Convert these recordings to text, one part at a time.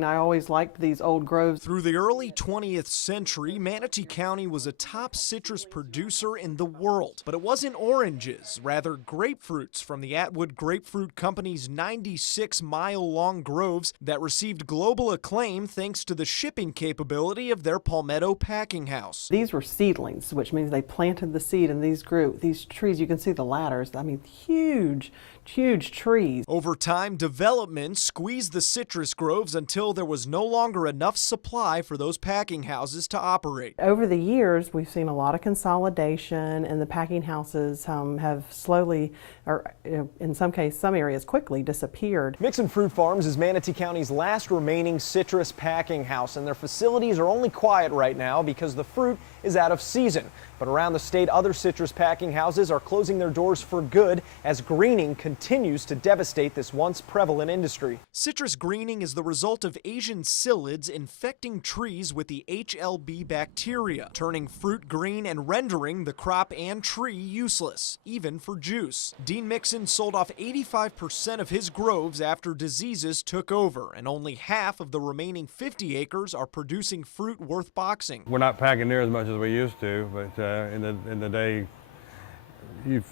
I always liked these old groves. Through the early 20th century, Manatee County was a top citrus producer in the world. But it wasn't oranges, rather grapefruits from the Atwood Grapefruit Company's 96-mile-long groves that received global acclaim thanks to the shipping capability of their Palmetto packing house. These were seedlings, which means they planted the seed and these grew. These trees, you can see the ladders, I mean, huge trees. Over time, development squeezed the citrus groves until there was no longer enough supply for those packing houses to operate. Over the years, we've seen a lot of consolidation, and the packing houses have slowly, or in some cases, some areas quickly disappeared. Mixon Fruit Farms is Manatee County's last remaining citrus packing house, and their facilities are only quiet right now because the fruit is out of season. But around the state, other citrus packing houses are closing their doors for good as greening continues to devastate this once prevalent industry. Citrus greening is the result of Asian psyllids infecting trees with the HLB bacteria, turning fruit green and rendering the crop and tree useless, even for juice. Dean Mixon sold off 85% of his groves after diseases took over, and only half of the remaining 50 acres are producing fruit worth boxing. We're not packing near as much as we used to, but in the day, you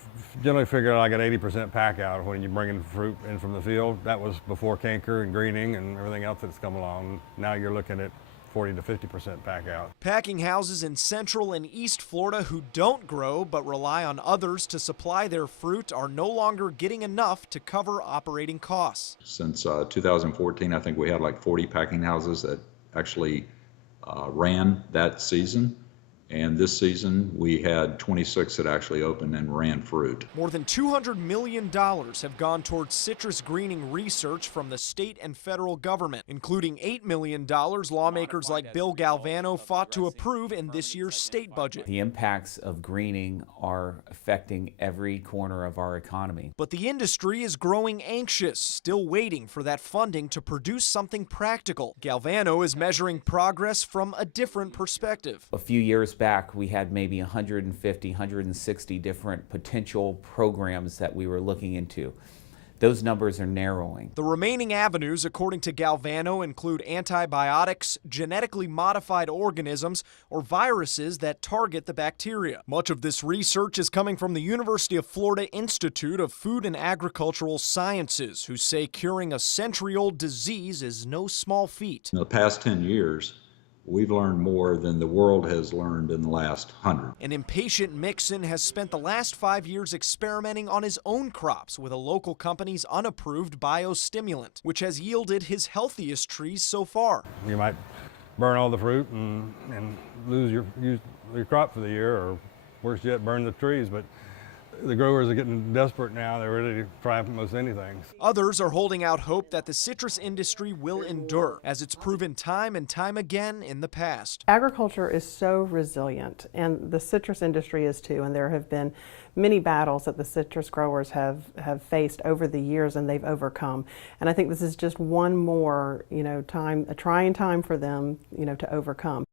generally figure like an 80% pack out when you bring in fruit in from the field. That was before canker and greening and everything else that's come along. Now you're looking at 40 to 50% pack out. Packing houses in Central and East Florida who don't grow but rely on others to supply their fruit are no longer getting enough to cover operating costs. Since 2014, I think we had like 40 packing houses that actually ran that season. And this season, we had 26 that actually opened and ran fruit. More than $200 million have gone towards citrus greening research from the state and federal government, including $8 million lawmakers like Bill Galvano fought to approve in this year's state budget. The impacts of greening are affecting every corner of our economy. But the industry is growing anxious, still waiting for that funding to produce something practical. Galvano is measuring progress from a different perspective. A few years back, we had maybe 150, 160 different potential programs that we were looking into. Those numbers are narrowing. The remaining avenues, according to Galvano, include antibiotics, genetically modified organisms, or viruses that target the bacteria. Much of this research is coming from the University of Florida Institute of Food and Agricultural Sciences, who say curing a century-old disease is no small feat. In the past 10 years, we've learned more than the world has learned in the last 100. An impatient Mixon has spent the last 5 years experimenting on his own crops with a local company's unapproved biostimulant, which has yielded his healthiest trees so far. You might burn all the fruit and lose your crop for the year, or worse yet, burn the trees. But the growers are getting desperate now. They're ready to try most anything. Others are holding out hope that the citrus industry will endure, as it's proven time and time again in the past. Agriculture is so resilient, and the citrus industry is too, and there have been many battles that the citrus growers have faced over the years, and they've overcome. And I think this is just one more, a trying time for them, to overcome.